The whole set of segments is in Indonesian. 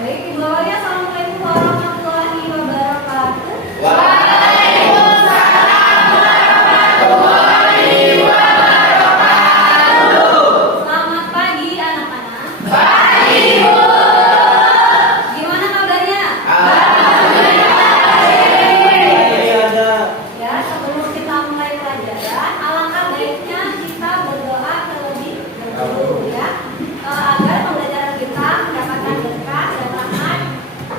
Baik, Ibu awalnya Assalamualaikum warahmatullahi wabarakatuh. Waalaikumsalam warahmatullahi wabarakatuh. Selamat pagi anak-anak. Pagi, Bu. Gimana kabarnya? Ya, sebelum kita mulai pelajaran, alangkah baiknya kita berdoa terlebih dahulu ya, agar pembelajaran kita mendapatkan berkah dan rahmat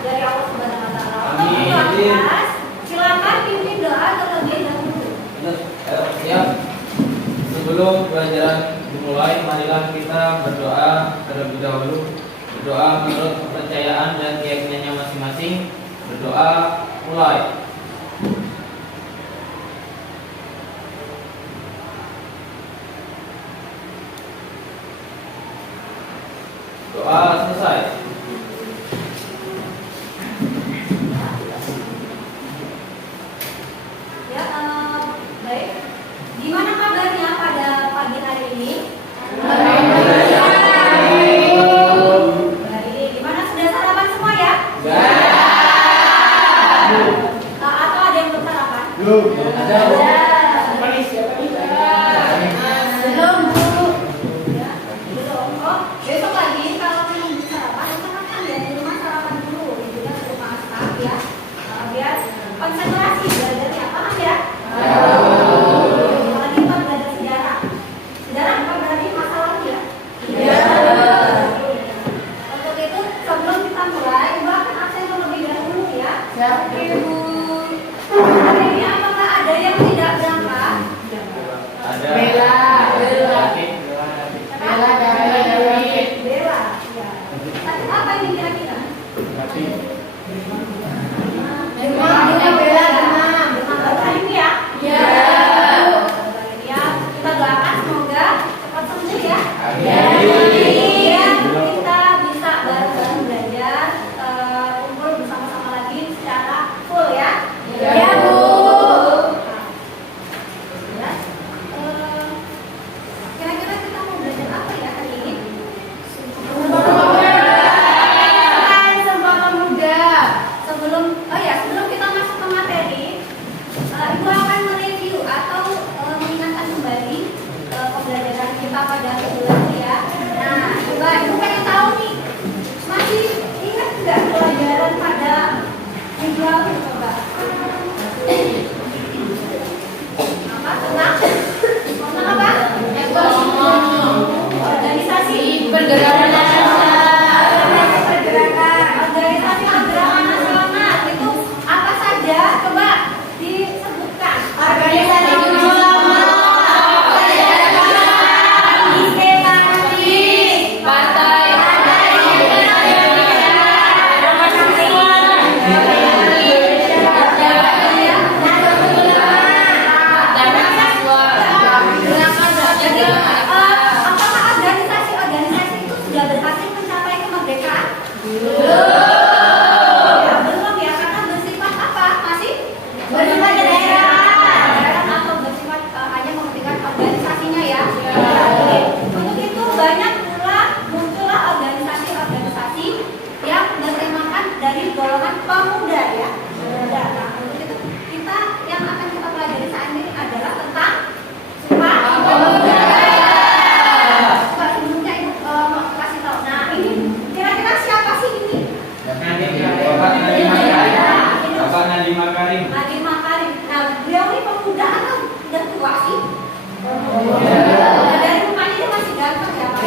dari Allah Subhanahu wa Ta'ala. Untuk berdoa keras, silakan pimpin doa terlebih dahulu. Siap. Sebelum pelajaran dimulai, marilah kita berdoa terlebih dahulu. Berdoa menurut kepercayaan dan keyakinannya masing-masing. Berdoa mulai. Doa selesai. Ya, baik. Gimana kabarnya pada pagi hari ini? Baik. Gimana, sudah sarapan semua ya? Atau ada yang belum sarapan? Belum, Bu. Ya, belum. Oh, besok lagi kalau belum sarapan, usahakan ya di rumah sarapan dulu. Juga sudah masak ya, biar konsentrasi belajarnya. Paham ya? Kalau kita belajar sejarah, sejarah bukan berarti masa lalu ya. Untuk itu sebelum kita mulai, Ibu akan absen terlebih dahulu ya. Ibu. Hari ini apakah ada yang tidak berangkat? Ada. Bella. Bella. Ya. Tapi apa ini kira-kira? Hari ini ya? Ya. Kita doakan semoga cepat sembuh ya. Kemudian kita bisa bareng-bareng belajar, kumpul bersama-sama lagi secara full ya. Ya, Bu. Ya. Kira-kira kita mau belajar apa ya hari ini? Sebelum kita masuk ke materi, Ibu akan mereview atau mengingatkan kembali pembelajaran kita pada minggu lalu ya. Nah, coba Ibu pengen tahu nih, masih ingat nggak pelajaran pada minggu lalu? Coba. Apa? Tentang apa? Organisasi pergerakan nasional. Organisasi pergerakan nasional itu apa saja? Coba disebutkan. Organisasi ulama, partai, apakah organisasi-organisasi itu sudah berhasil mencapai kemerdekaan? Ya, belum ya, karena bersifat apa? Masih bersifat daerah atau bersifat hanya mementingkan organisasinya ya. Oke. Untuk itu banyak pula muncullah organisasi-organisasi yang bertemakan dari golongan pemuda ya. Pemuda. Nah, untuk itu kita yang akan kita pelajari saat ini adalah tentang Sumpah Pemuda. Coba sebelumnya Ibu mau kasih tahu. Nah, ini kira-kira siapa sih ini? Bapak Nadiem Makarim. Nadiem Makarim. Nah, beliau ini pemuda atau udah tua sih? Dari mukanya dia masih ganteng ya, Pak?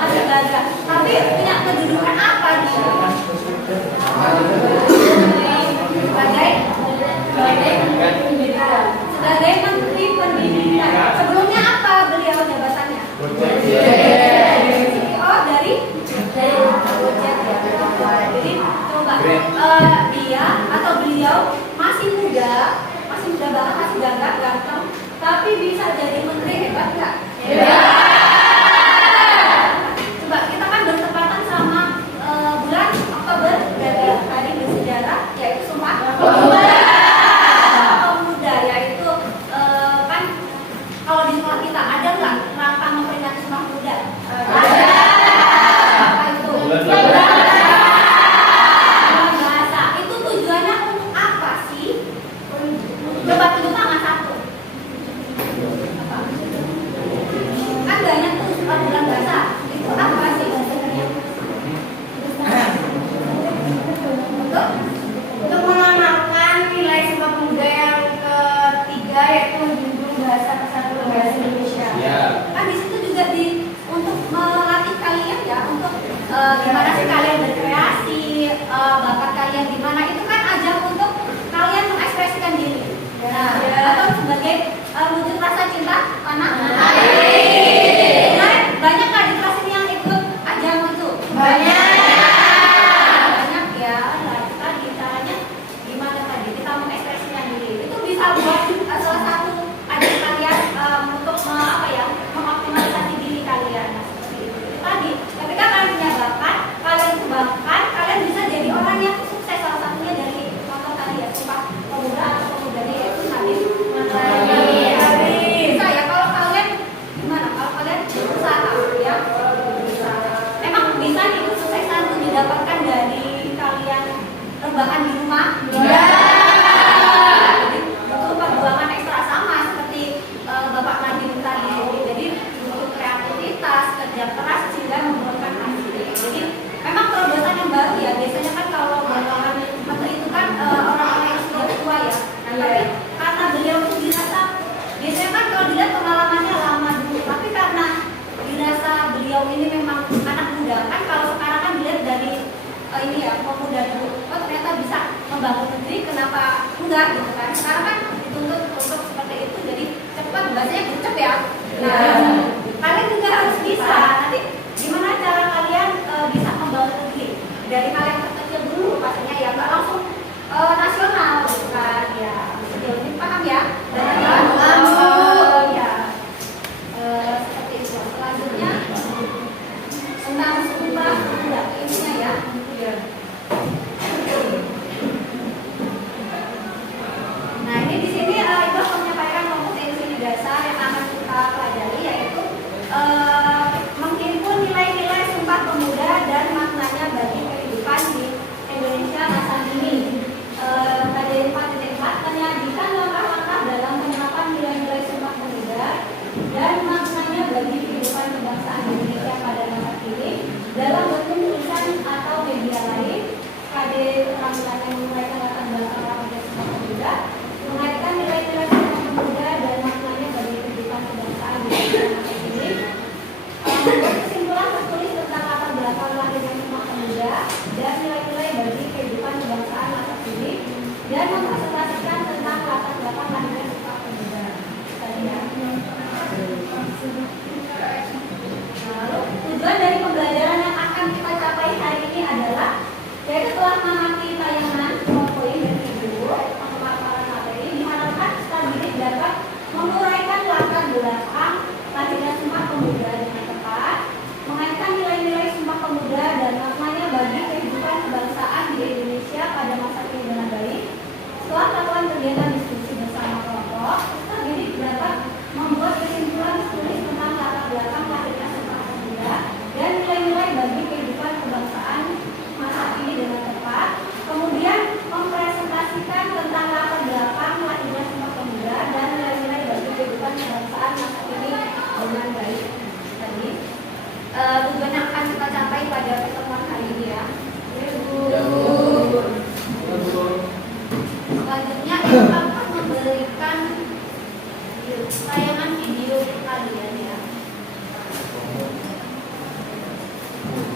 Masih gagah. Tapi punya kedudukan apa dia? Sebagai Menteri Pendidikan. Sebelumnya apa beliau jabatannya? CEO dari Gojek ya. Jadi coba dia atau beliau masih muda banget, masih gagah, ganteng, tapi bisa jadi menteri, hebat nggak? Coba kita kan bertepatan sama bulan Oktober dari hari bersejarah, yaitu Sumpah Pemuda, yaitu kan kalau di sekolah kita ada nggak rangka memperingati Sumpah Pemuda? Ada. Apa itu? gimana sih kalian berkreasi, bakat kalian gimana, itu kan ajang untuk kalian mengekspresikan diri. Atau sebagai wujud rasa cinta anak. Nah, banyak nggak di kelas ini yang ikut ajang itu? Banyak ya. Nah, tadi caranya gimana tadi kita mengekspresikan diri. Itu bisa buat salah satu ajang kalian untuk mengoptimalisasi diri kalian. Nah, seperti itu. Tadi ketika kalian punya bakat, kalian kembangkan, kalian bisa jadi orang yang sukses. Salah satunya dari contoh tadi ya, Sumpah Pemuda atau Pemudanya yaitu Nadiem bisa ya. Kalau kalian gimana? Kalau kalian berusaha ya, emang bisa nih kesuksesan itu didapatkan dari kalian rebahan di rumah. Jadi butuh perjuangan ekstra sama seperti Bapak Nadiem tadi. Jadi butuh kreativitas, kerja keras sehingga membuahkan hasil. Jadi memang terobosan yang baru ya. Biasanya kan kalau belakangan menteri itu kan orang-orang yang sudah tua ya. Nah, tapi karena beliau itu dirasa, biasanya kan kalau dilihat pengalamannya lama dulu, tapi karena dirasa beliau ini memang anak muda kan, kalau sekarang kan dilihat dari ini ya, pemuda dulu, oh ternyata bisa membangun negeri, kenapa enggak gitu kan. Sekarang kan dituntut untuk seperti itu, jadi cepat, bahasanya gercep ya. Nah, kalian juga harus bisa. Nanti gimana cara kalian bisa membangun negeri dari hal yang terkecil dulu pastinya ya, nggak langsung nasional gitu kan ya. Sejauh ini paham ya? Ya. Seperti itu. Selanjutnya tentang Sumpah Pemuda ininya ya. Nah, ini di sini Ibu menyampaikan kompetensi dasar yang akan kita pelajari, yaitu menghimpun nilai-nilai Sumpah Pemuda dan maknanya bagi kehidupan di Indonesia masa kini. Pada 4.4 menyajikan langkah-langkah dalam penerapan nilai-nilai Sumpah Pemuda dan maknanya bagi kehidupan kebangsaan Indonesia pada masa kini dalam bentuk tulisan atau media lain. KD keterampilan yang menguraikan latar belakang remaja Sumpah Pemuda, mengaitkan nilai-nilai Sumpah Pemuda dan maknanya bagi kehidupan kebangsaan Indonesia masa kini. Membuat kesimpulan tertulis tentang latar belakang lahirnya Sumpah Pemuda dan nilai-nilai bagi kehidupan kebangsaan masa kini, dan mempresentasikan tentang latar belakang lahirnya Sumpah Pemuda. Tadi ya. Lalu tujuan dari pembelajaran yang akan kita capai hari ini adalah, yaitu telah mengamati tayangan poin dan video pemaparan materi, diharapkan stabilis dapat menguraikan latar belakang lahirnya Sumpah Pemuda dengan tepat, mengaitkan nilai-nilai Sumpah Pemuda dan maknanya bagi kehidupan kebangsaan di Indonesia pada masa kini dengan baik. Setelah melakukan kegiatan diskusi bersama kelompok, peserta didik dapat membuat kesimpulan tertulis tentang latar belakang lahirnya Sumpah Pemuda dan nilai-nilai bagi kehidupan kebangsaan masa kini dengan tepat. Kemudian mempresentasikan tentang latar belakang lahirnya Sumpah Pemuda dan nilai-nilai bagi kehidupan kebangsaan masa kini dengan baik. Tadi tujuan yang akan kita capai pada pertemuan hari ini ya. Selanjutnya Ibu akan memberikan tayangan video kalian ya.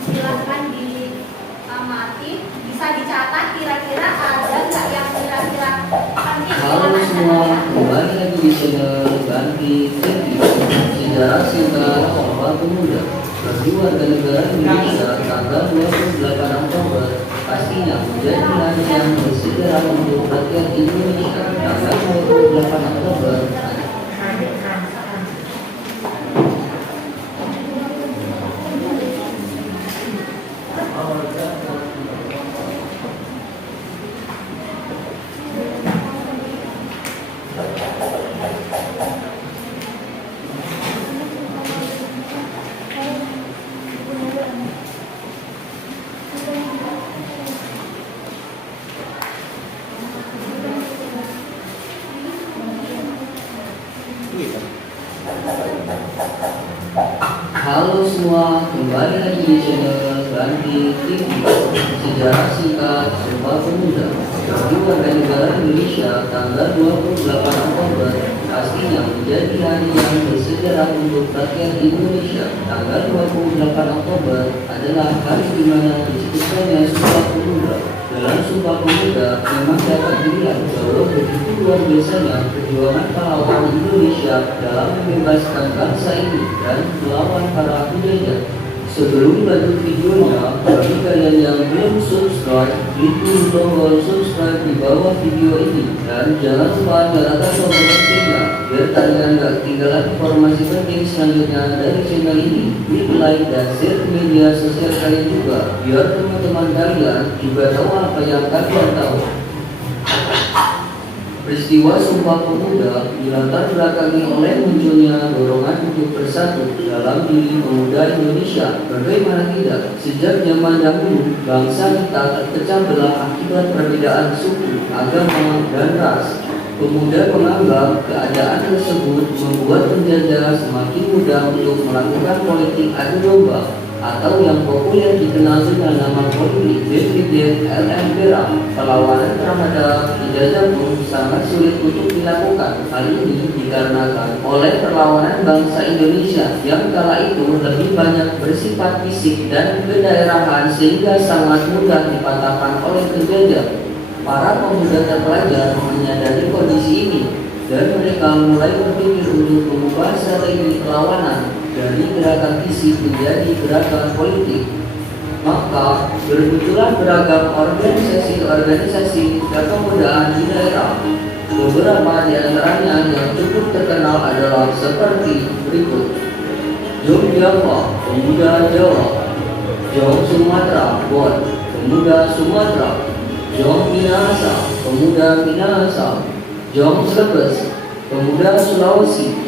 Silakan diamati, bisa dicatat kira-kira ada nggak yang kira-kira penting. Halo semua, kembali lagi di channel Ganti TV. Sejarah singkat Sumpah Pemuda. Bagi warga negara Indonesia tanggal 28 Oktober pastinya menjadi hari yang bersejarah untuk rakyat Indonesia. Tanggal 28 Oktober Halo semua, kembali lagi di channel Ganti TV. Sejarah singkat Sumpah Pemuda. Bagi warga negara Indonesia tanggal 28 Oktober pastinya menjadi hari yang bersejarah untuk rakyat Indonesia. Tanggal 28 Oktober adalah hari di mana dicetuskannya Sumpah Pemuda. Dalam Sumpah Pemuda memang dapat dilihat bahwa begitu luar biasanya perjuangan pahlawan Indonesia dalam membebaskan bangsa ini dan melawan para penjajah. Sebelum lanjut videonya, bagi kalian yang belum subscribe, klik dulu tombol subscribe di bawah video ini dan jangan lupa nyalakan tombol loncengnya biar kalian gak ketinggalan informasi penting selanjutnya dari channel ini. Klik like dan share ke media sosial kalian juga biar teman-teman kalian juga tahu apa yang kalian tahu. Peristiwa Sumpah Pemuda dilatar belakangi oleh munculnya dorongan untuk bersatu dalam diri pemuda Indonesia. Bagaimana tidak, sejak zaman dahulu bangsa kita terpecah belah akibat perbedaan suku, agama, dan ras. Pemuda menganggap keadaan tersebut membuat penjajah semakin mudah untuk melakukan politik adu domba atau yang populer dikenal dengan nama politik Definite LMPera. Perlawanan terhadap penjajah pun sangat sulit untuk dilakukan. Hal ini dikarenakan oleh perlawanan bangsa Indonesia yang kala itu lebih banyak bersifat fisik dan kedaerahan sehingga sangat mudah dipatahkan oleh penjajah. Para pemuda terpelajar menyadari kondisi ini dan mereka mulai berpikir untuk mengubah strategi perlawanan dari gerakan fisik menjadi gerakan politik. Maka bermunculan beragam organisasi-organisasi kepemudaan di daerah. Beberapa di antaranya yang cukup terkenal adalah seperti berikut: Jom Jawa, Pemuda Jawa; Jom Sumatera, BON, Pemuda Sumatera; Jom Minahasa, Pemuda Minahasa; Jom Brebes, Pemuda Sulawesi.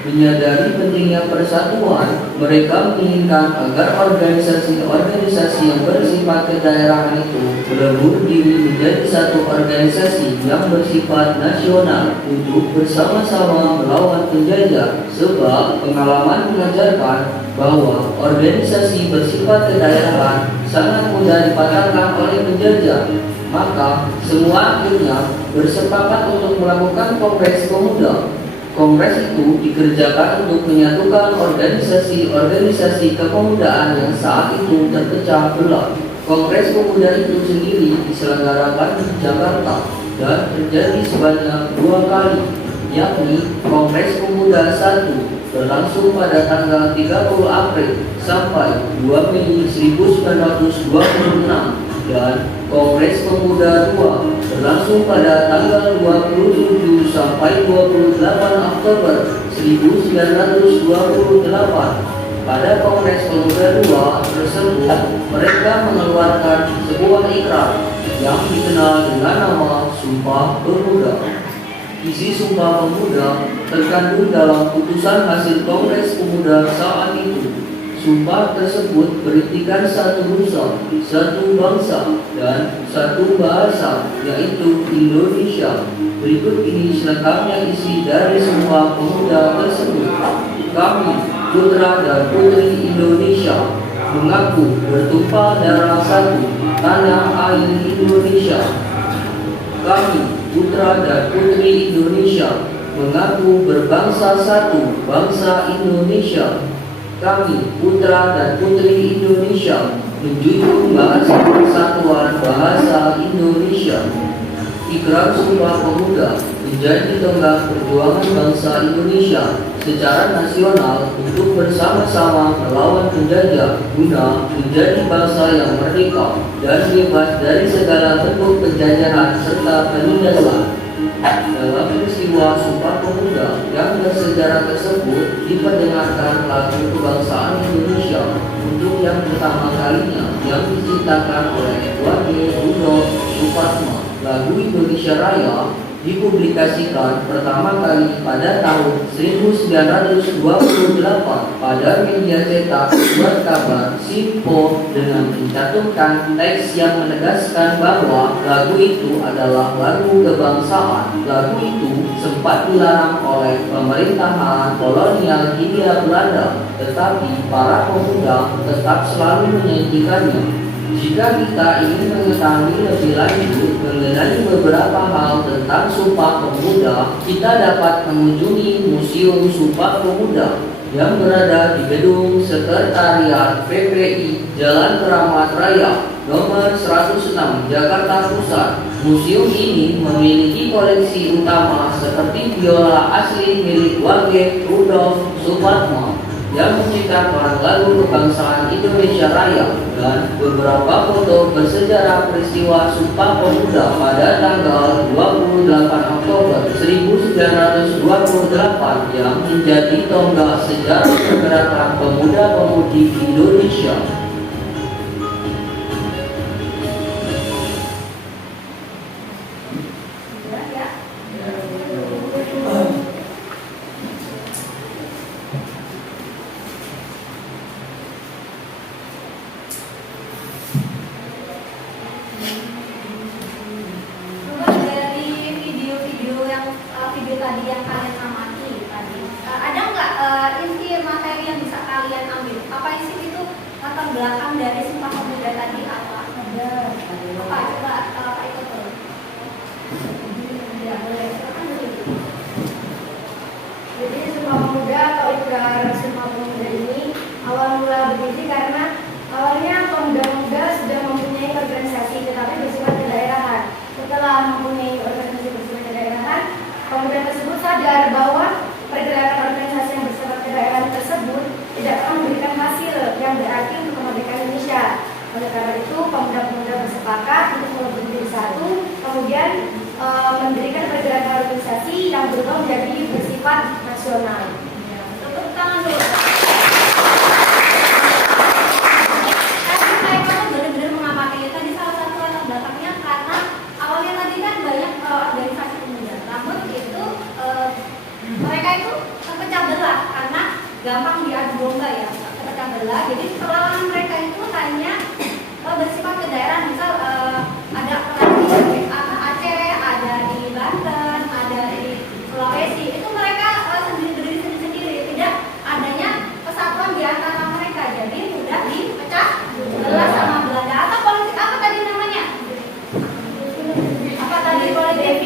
Menyadari pentingnya persatuan, mereka menginginkan agar organisasi-organisasi yang bersifat kedaerahan itu berlebur diri menjadi satu organisasi yang bersifat nasional untuk bersama-sama melawan penjajah. Sebab pengalaman mengajarkan bahwa organisasi bersifat kedaerahan sangat mudah dipatahkan oleh penjajah. Maka semua akhirnya bersepakat untuk melakukan Kongres Pemuda. Kongres itu dikerjakan untuk menyatukan organisasi-organisasi kepemudaan yang saat itu terpecah belah. Kongres Pemuda itu sendiri diselenggarakan di Jakarta dan terjadi sebanyak 2 kali, yakni Kongres Pemuda 1 berlangsung pada tanggal 30 April sampai 2 Mei 1926 dan Kongres Pemuda 2 berlangsung pada tanggal 27 sampai 28 Oktober 1928. Pada Kongres Pemuda 2 tersebut, mereka mengeluarkan sebuah ikrar yang dikenal dengan nama Sumpah Pemuda. Isi Sumpah Pemuda terkandung dalam putusan hasil Kongres Pemuda saat itu. Sumpah tersebut berisikan satu nusa, satu bangsa, dan satu bahasa, yaitu Indonesia. Berikut ini selengkapnya isi dari Sumpah Pemuda tersebut. Kami, putra dan putri Indonesia, mengaku bertumpah darah satu, tanah air Indonesia. Kami, putra dan putri Indonesia, mengaku berbangsa satu, bangsa Indonesia. Kami, putra dan putri Indonesia, menjunjung bahasa persatuan bahasa Indonesia. Ikrar Sumpah Pemuda menjadi tonggak perjuangan bangsa Indonesia secara nasional untuk bersama-sama melawan penjajah guna menjadi bangsa yang merdeka dan bebas dari segala bentuk penjajahan serta penindasan. Dalam peristiwa Sumpah Pemuda yang bersejarah tersebut diperdengarkan lagu kebangsaan Indonesia untuk yang pertama kalinya yang diciptakan oleh Wage Rudolf Supratman. Lagu Indonesia Raya dipublikasikan pertama kali pada tahun 1928 pada media cetak Surat Kabar Simpo dengan mencantumkan teks yang menegaskan bahwa lagu itu adalah lagu kebangsaan. Lagu itu sempat dilarang oleh pemerintahan kolonial Hindia Belanda, tetapi para pemuda tetap selalu menyanyikannya. Jika kita ingin mengetahui lebih lanjut mengenai beberapa hal tentang Sumpah Pemuda, kita dapat mengunjungi Museum Sumpah Pemuda yang berada di Gedung Sekretariat PPI Jalan Keramat Raya nomor 106 Jakarta Pusat. Museum ini memiliki koleksi utama seperti biola asli milik Wage Rudolf Supratman yang menciptakan lagu kebangsaan Indonesia Raya dan beberapa foto bersejarah peristiwa Sumpah Pemuda pada tanggal 28 Oktober 1928 yang menjadi tonggak sejarah pergerakan pemuda-pemudi Indonesia. Tadi yang kalian amati tadi, ada nggak inti materi yang bisa kalian ambil? Apa isi itu latar belakang dari Sumpah Pemuda tadi apa? Ada. Apa coba apa itu tuh? Ya boleh. Silakan dulu. Jadi Sumpah Pemuda atau Ikrar Sumpah Pemuda ini awal mula berdiri karena awalnya pemuda-pemuda sudah mempunyai organisasi tetapi bersifat kedaerahan. Setelah mempunyai organisasi bersifat kedaerahan, pemuda tersebut sadar bahwa pergerakan organisasi yang bersifat kedaerahan tersebut tidak akan memberikan hasil yang berarti untuk kemerdekaan Indonesia. Oleh karena itu, pemuda-pemuda bersepakat untuk berdiri satu, kemudian mendirikan pergerakan organisasi yang berubah menjadi bersifat nasional. Tepuk tangan dulu. Tadi saya kan benar-benar mengamati tadi salah satu latar belakangnya karena awalnya tadi kan banyak organisasi pemuda, namun itu mereka itu terpecah belah karena gampang diadu domba ya, terpecah belah. Jadi perlawanan mereka itu hanya bersifat ke daerah, misal ada di Aceh, ada di Banten, ada di Sulawesi. Itu mereka berdiri sendiri-sendiri, tidak adanya kesatuan di antara mereka. Jadi mudah dipecah belah sama Belanda. Atau politik apa tadi namanya? Apa tadi politik?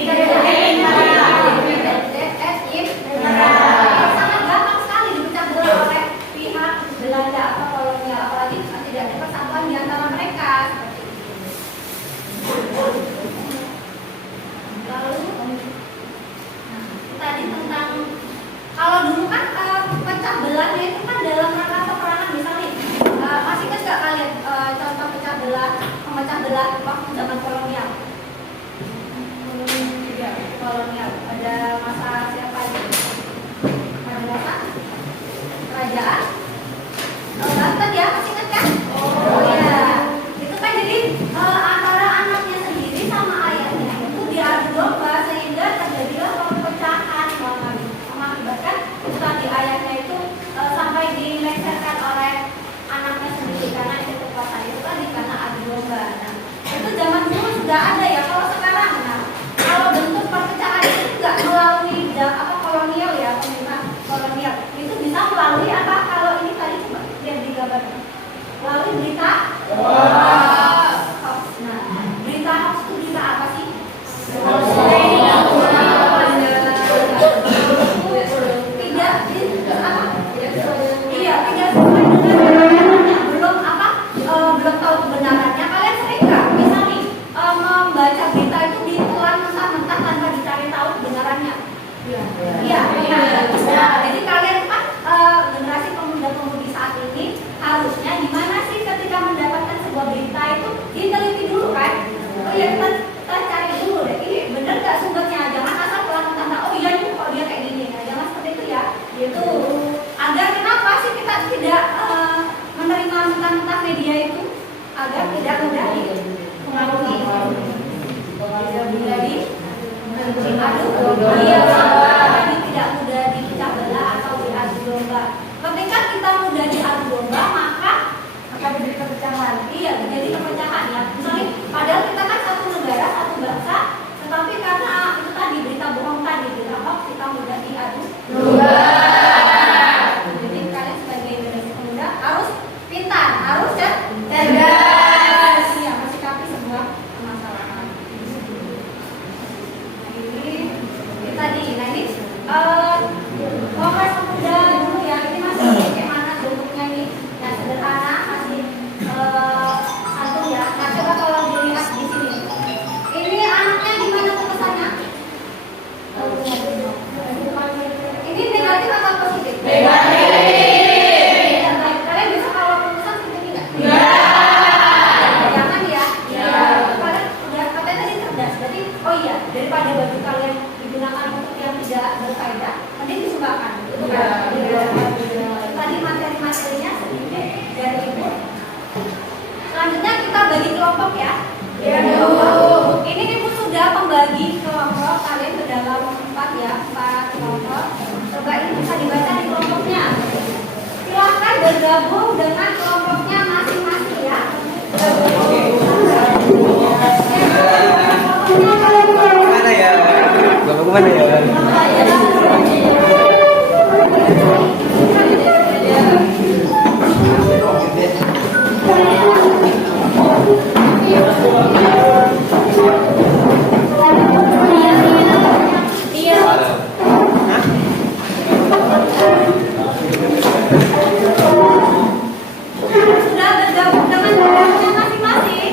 Sangat gampang sekali dipecah belah oleh pihak Belanda atau kolonial, apalagi tidak ada persatuan di antara mereka. Lalu tadi tentang kalau dulu kan pecah belahnya itu kan dalam rangka peperangan, misalnya masih kan nggak kalian contoh pecah belah, memecah belah waktu zaman kolonial? Kolonial pada masa siapa aja? Madrasah, kerajaan, Banten ya, masih ingat kan? Oh ya, itu kan jadi antara anaknya sendiri sama ayahnya itu diadu domba sehingga terjadilah perpecahan mengakibatkan itu tadi ayahnya itu sampai dilengsarkan oleh anaknya sendiri karena itu kekuasaan itu tadi karena adu domba. Nah, itu zaman dulu sudah ada ya. Kalau sekarang, nah kalau bentuk perpecahan itu nggak melalui kolonial ya, pemerintah kolonial itu bisa melalui apa? Kalau ini tadi coba lihat di gambar, melalui berita hoax. Nah, berita hoax itu berita apa sih? Tidak sesuai dengan kebenarannya, belum tahu kebenarannya. Kalian sering nggak misalnya membaca berita itu ditelan mentah-mentah tanpa dicari tahu kebenarannya? Iya. Nah, jadi kalian kan generasi pemuda-pemudi saat ini harusnya gimana sih ketika mendapatkan sebuah berita itu diteliti dulu kan? Oh iya, kita cari dulu deh. Ini bener nggak sumbernya? Jangan asal pelan-pelan. Oh iya, ini kok dia kayak gini. Nah, jangan seperti itu ya. Gitu. Agar kenapa sih kita tidak menerima mentah-mentah media itu? Agar tidak mudah dipengaruhi. Tidak mudah diadu domba. Iya, tadi tidak mudah dipecah belah atau diadu domba. Ketika kita mudah diadu domba, maka terjadi perpecahan. Iya, terjadi perpecahan ya. Misalnya, padahal kita kan satu negara, satu bangsa, tetapi karena itu tadi berita bohong tadi, berita hoax, kita mudah diadu domba. Jadi kalian sebagai generasi pemuda harus pintar, harus cerdas. bergabung dengan kelompoknya masing-masing ya. Mana ya? Bapak mana ya? Sudah bergabung dengan kelompoknya masing-masing?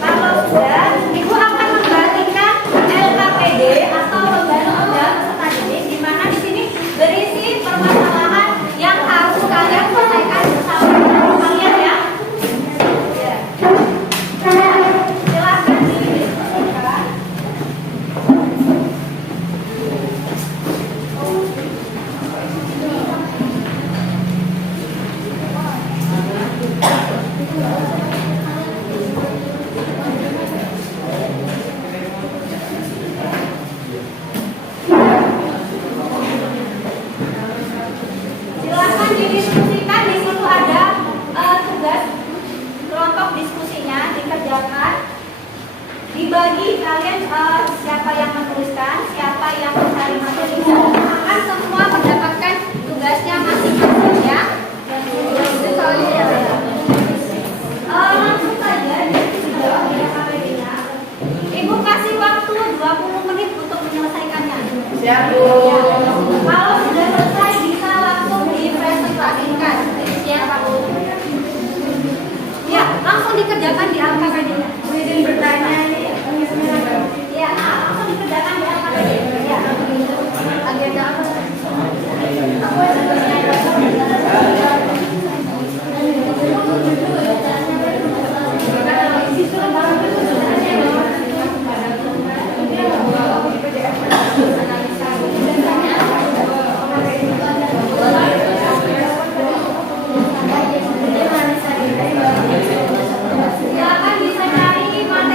Kalau sudah, Ibu akan membagikan LKPD atau lembaga peserta didik, di mana di sini berisi permasalahan yang harus kalian selesaikan bersama kalian ya. Silakan didiskusikan. Silakan didiskusikan. Di situ ada tugas kelompok diskusinya dikerjakan. Dibagi kalian siapa yang menuliskan, siapa yang mencari materi, akan semua mendapatkan tugasnya masing-masing ya. Langsung saja dijawab ya KPD-nya. Ibu kasih waktu 20 menit untuk menyelesaikannya. Siap, Bu. Kalau sudah selesai bisa langsung dipresentasikan. Siap, Bu. Ya, langsung dikerjakan di LKPD-nya. Izin bertanya ini. Ya, langsung dikerjakan di LKPD. Ya. Agenda apa? Silakan bisa cari materi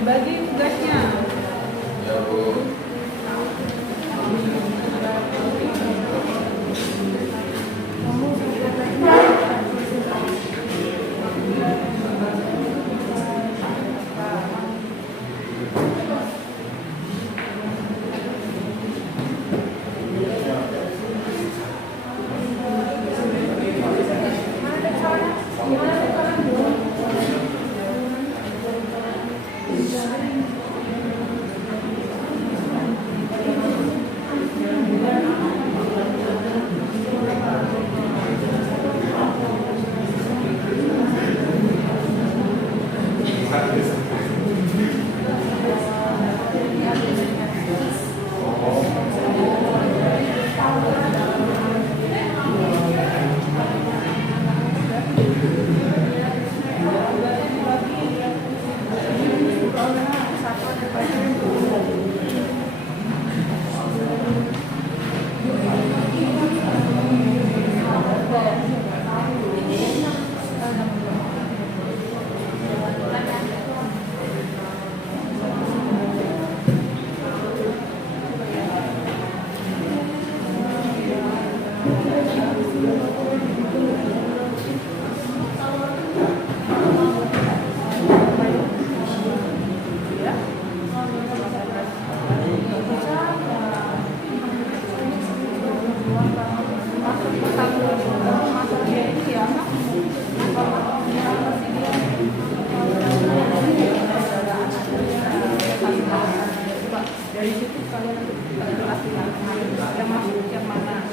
Bagi tugasnya. Ya, Bu. Dari situ kalian nanti yang masuk yang mana.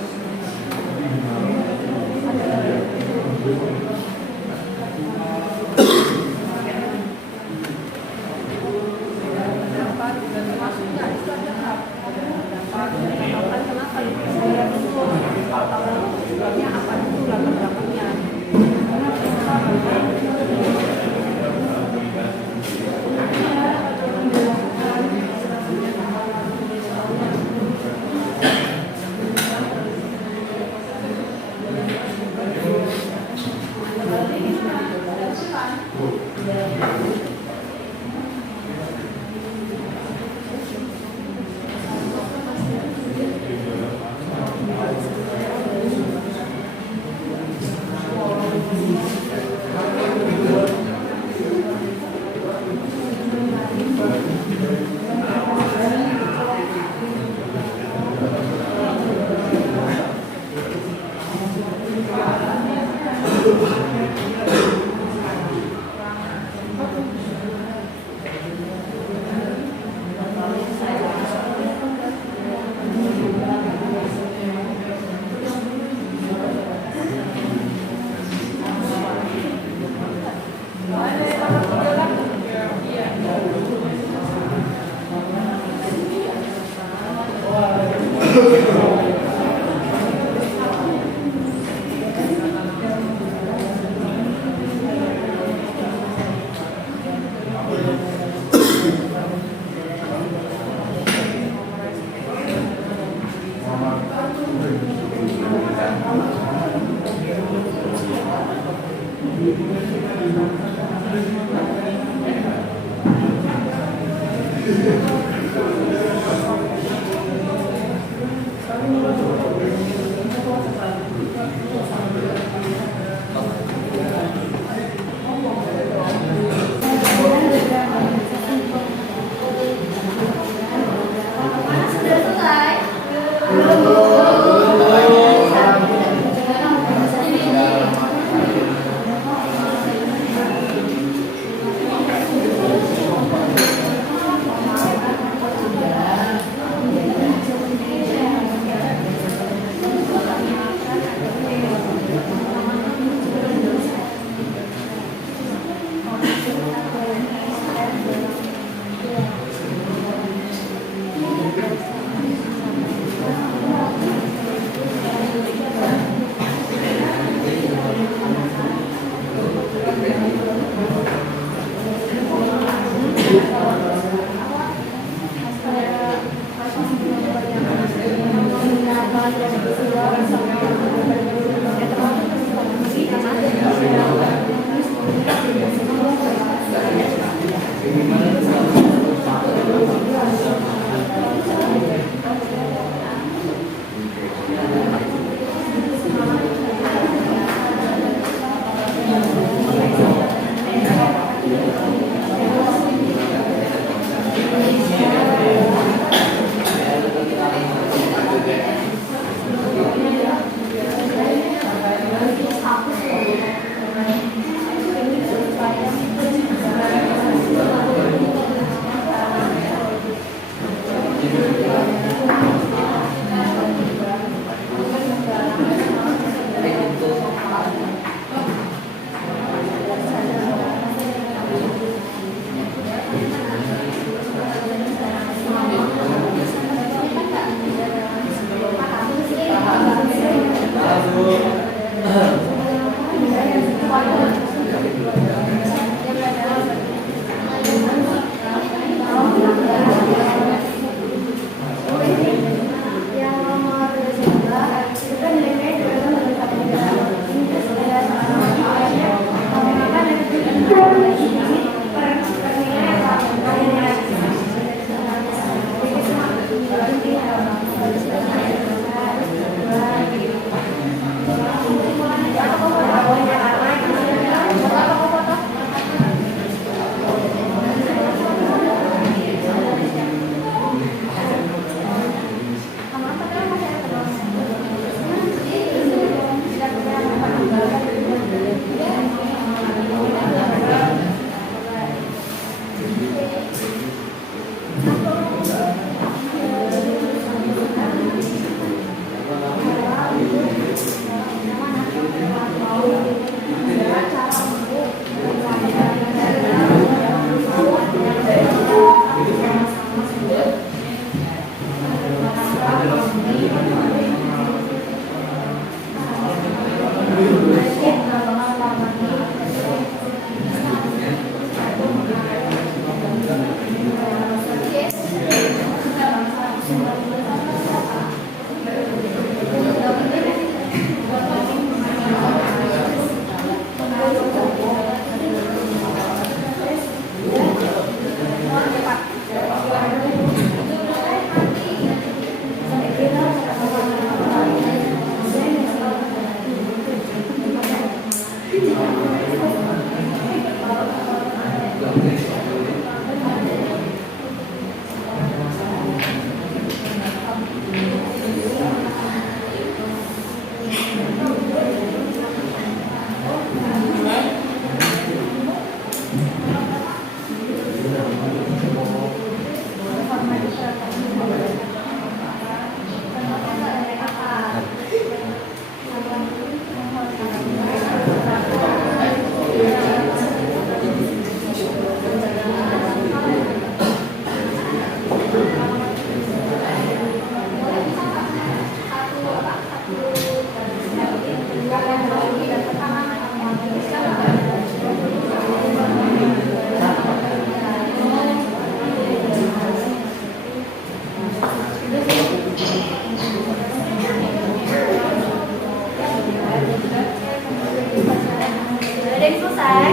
selesai?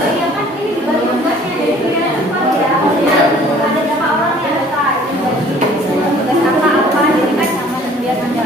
Iya kan ini dibagi tugasnya dari pimpinan cepat ya. Ada berapa orang yang ada tugas apa jadi kan sama dia ada.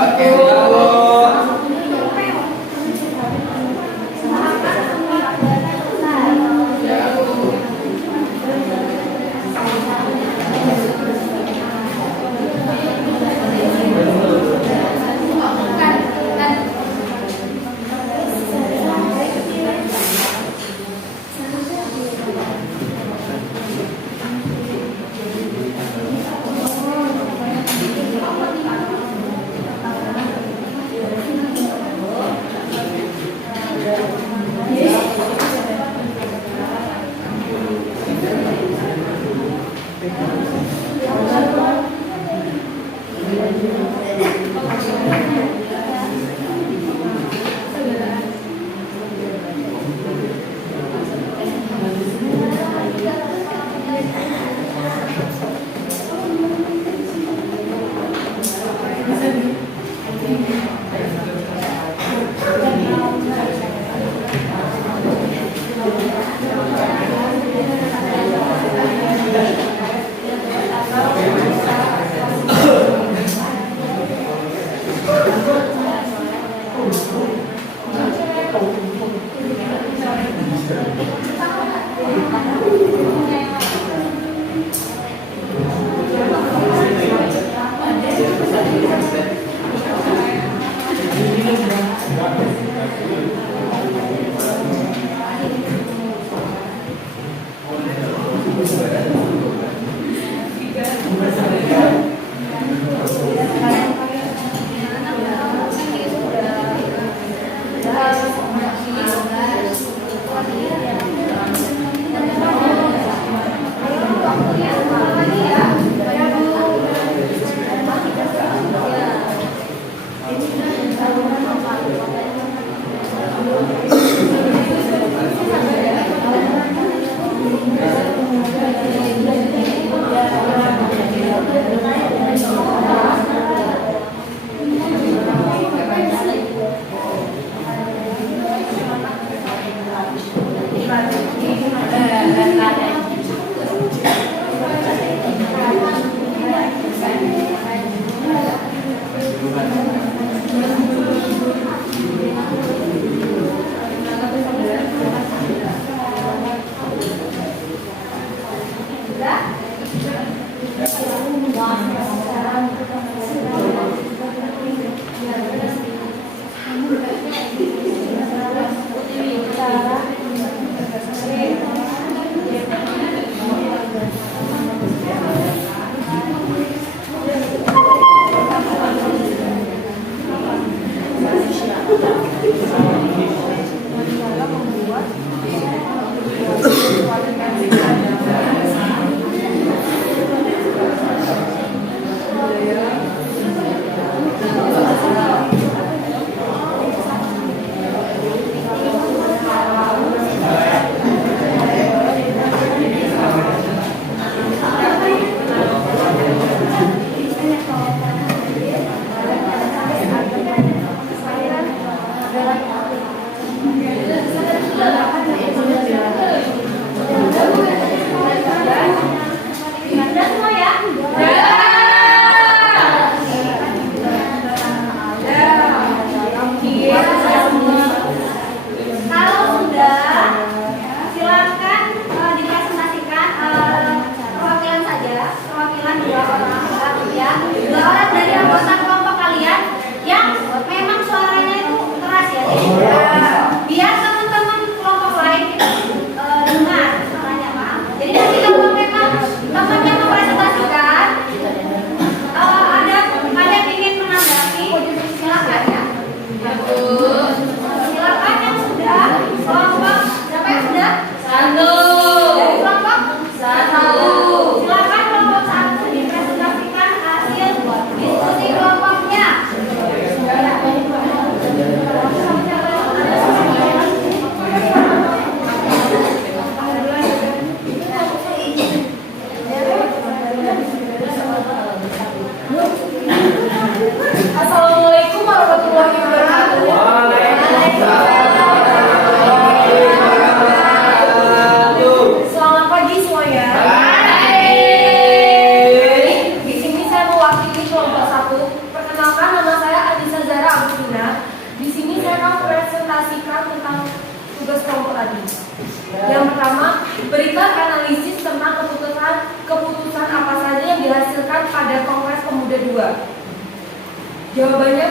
Oke, Bu. Ya, Bu.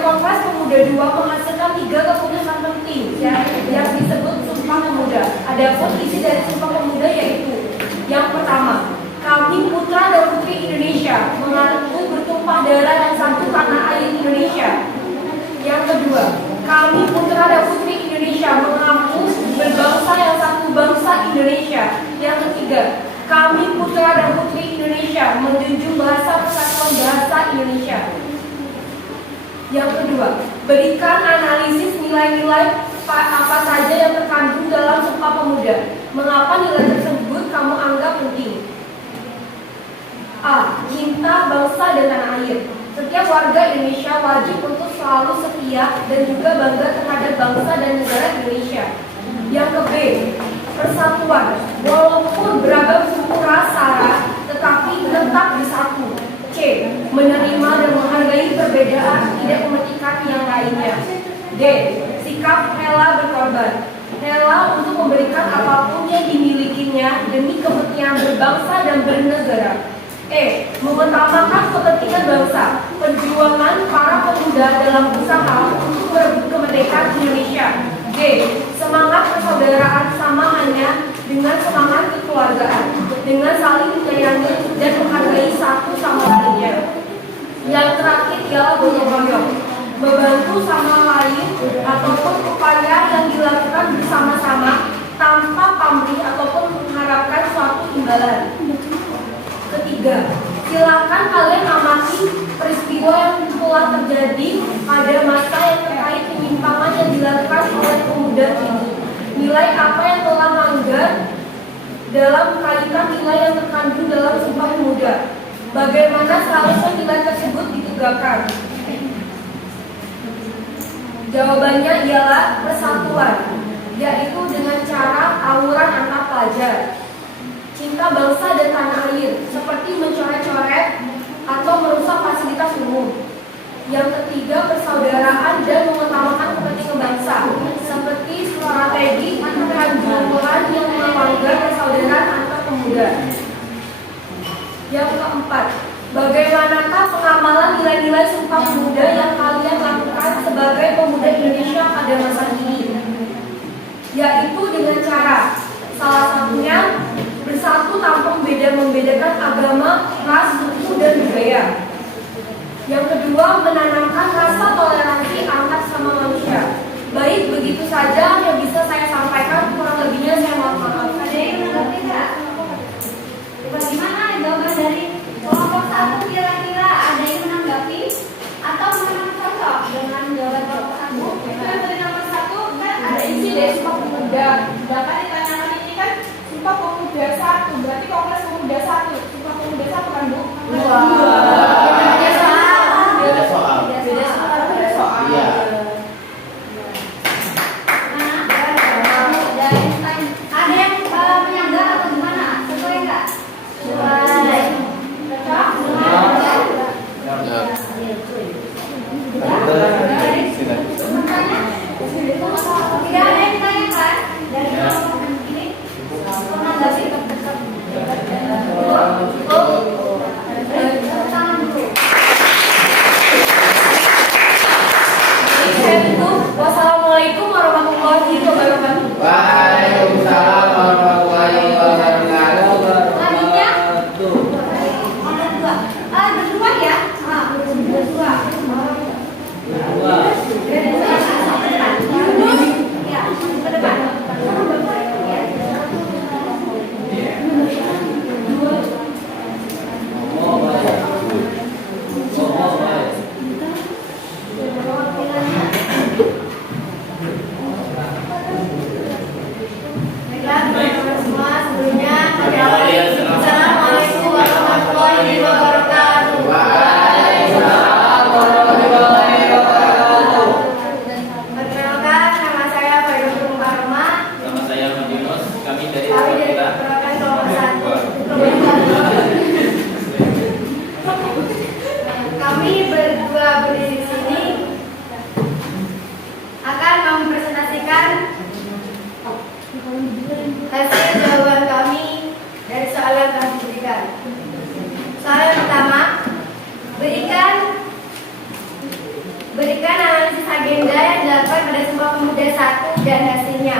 Kongres Pemuda II menghasilkan 3 keputusan penting yang disebut Sumpah Pemuda. Adapun isi dari Sumpah Pemuda yaitu yang pertama, kami putra dan putri Indonesia mengaku bertumpah darah dan satu tanah air Indonesia. Yang kedua, kami putra dan putri Indonesia mengaku berbangsa yang satu bangsa Indonesia. Yang ketiga, kami putra dan putri Indonesia menjunjung bahasa persatuan bahasa Indonesia. Yang kedua, berikan analisis nilai-nilai apa saja yang terkandung dalam Sumpah Pemuda. Mengapa nilai tersebut kamu anggap penting? A. Cinta bangsa dan tanah air. Setiap warga Indonesia wajib untuk selalu setia dan juga bangga terhadap bangsa dan negara Indonesia. Yang ke B. Persatuan. Walaupun beragam suku ras sara, tetapi tetap bersatu. C. Menerima dan menghargai perbedaan, tidak memetikan yang lainnya. D. Sikap rela berkorban. Rela untuk memberikan apapun yang dimilikinya demi kepentingan berbangsa dan bernegara. E. Mengutamakan kepentingan bangsa. Perjuangan para pemuda dalam usaha untuk merebut kemerdekaan Indonesia. D. Semangat persaudaraan sama halnya dengan semangat kekeluargaan, dengan saling menyayangi dan menghargai satu sama lainnya. Yang terakhir ialah gotong royong, membantu sama lain ataupun upaya yang dilakukan bersama-sama tanpa pamrih ataupun mengharapkan suatu imbalan. Ketiga, silakan kalian amati peristiwa yang telah terjadi pada masa yang terkait penyimpangan yang dilakukan oleh pemuda ini. Nilai apa yang telah melanggar dalam kaitan nilai yang terkandung dalam Sumpah Pemuda. Bagaimana seharusnya nilai tersebut ditegakkan? Jawabannya ialah persatuan, yaitu dengan cara awuran antar pelajar. Cinta bangsa dan tanah air, seperti mencoret-coret atau merusak fasilitas umum. Yang ketiga, persaudaraan dan mengutamakan kepentingan bangsa, seperti strategi kehancuran yang melanggar persaudaraan antar pemuda. Yang keempat, bagaimanakah pengamalan nilai-nilai Sumpah Pemuda yang kalian lakukan sebagai pemuda Indonesia pada masa ini? Yaitu dengan cara, salah satunya, bersatu tanpa membedakan agama, ras, suku, dan budaya. Yang kedua, menanamkan rasa toleransi antar sama manusia. Baik, begitu saja yang bisa saya sampaikan. Kurang lebihnya saya mohon maaf. Ada yang mengerti nggak? Bagaimana jawaban dari kelompok satu kira-kira ada yang menanggapi atau mengenang contoh dengan jawaban kelompok satu? Dari nomor 1 kan ada isi dari Sumpah Pemuda. Sedangkan ditanyakan ini kan Sumpah Pemuda 1. Berarti Kongres Pemuda 1. Sumpah Pemuda 1 kan, Bu? Beda soal. Beda soal. Iya. Ada yang menyanggah atau gimana? Sesuai nggak? Sesuai. Cocok? Tidak ada yang ditanyakan dari kelompok ini. Menanggapi? Tangan dulu. Saya tutup. Wassalamualaikum warahmatullahi wabarakatuh. Waalaikumsalam warahmatullahi wabarakatuh. Tadinya ada dua. Berdua ya? Berdua. Ya, ke depan. Baiklah, semua sebelumnya Assalamualaikum warahmatullahi wabarakatuh. Perkenalkan, nama saya Fairul Karma. Nama saya Madinos, kami dari Kami dari Jakarta. Perkenalkan kelompok satu. Kami berdua berdiri di sini akan mempresentasikan hasil jawaban kami dari soal yang kami berikan. Soal yang pertama, Berikan analisis agenda yang dilakukan pada Sumpah Pemuda 1 dan hasilnya.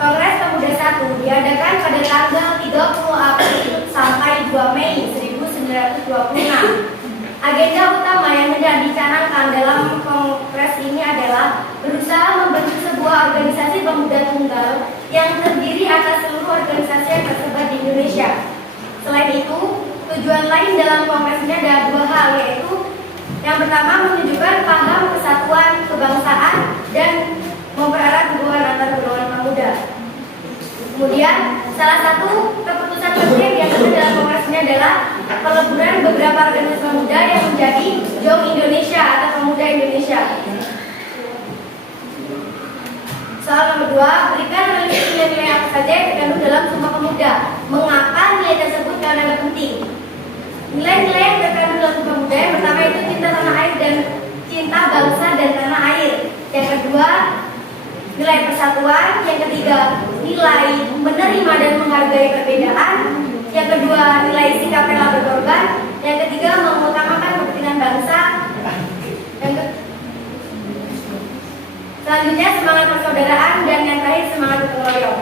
Kongres Pemuda 1 diadakan pada tanggal 30 April sampai 2 Mei 1926. Agenda utama yang hendak dicanangkan dalam kongres ini adalah berusaha membentuk sebuah organisasi pemuda tunggal yang terdiri atas seluruh organisasi yang tersebar di Indonesia. Selain itu, tujuan lain dalam kongres ini ada dua hal, yaitu yang pertama menunjukkan paham kesatuan kebangsaan dan mempererat hubungan antar golongan pemuda. Kemudian, salah satu keputusan penting yang ada dalam kongres ini adalah peleburan beberapa organisasi pemuda yang menjadi JOM Indonesia atau Pemuda Indonesia. Soal nomor 2, berikan analisis nilai-nilai apa saja yang terkandung dalam Sumpah Pemuda. Mengapa nilai tersebut karena penting? Nilai-nilai yang terkandung dalam Sumpah Pemuda yang pertama itu cinta tanah air dan cinta bangsa dan tanah air. Yang kedua, nilai persatuan. Yang ketiga, nilai menerima dan menghargai perbedaan. Yang kedua, nilai sikap rela berkorban. Yang ketiga, mengutamakan kepentingan bangsa. Selanjutnya, semangat persaudaraan. Dan yang terakhir, semangat gotong royong.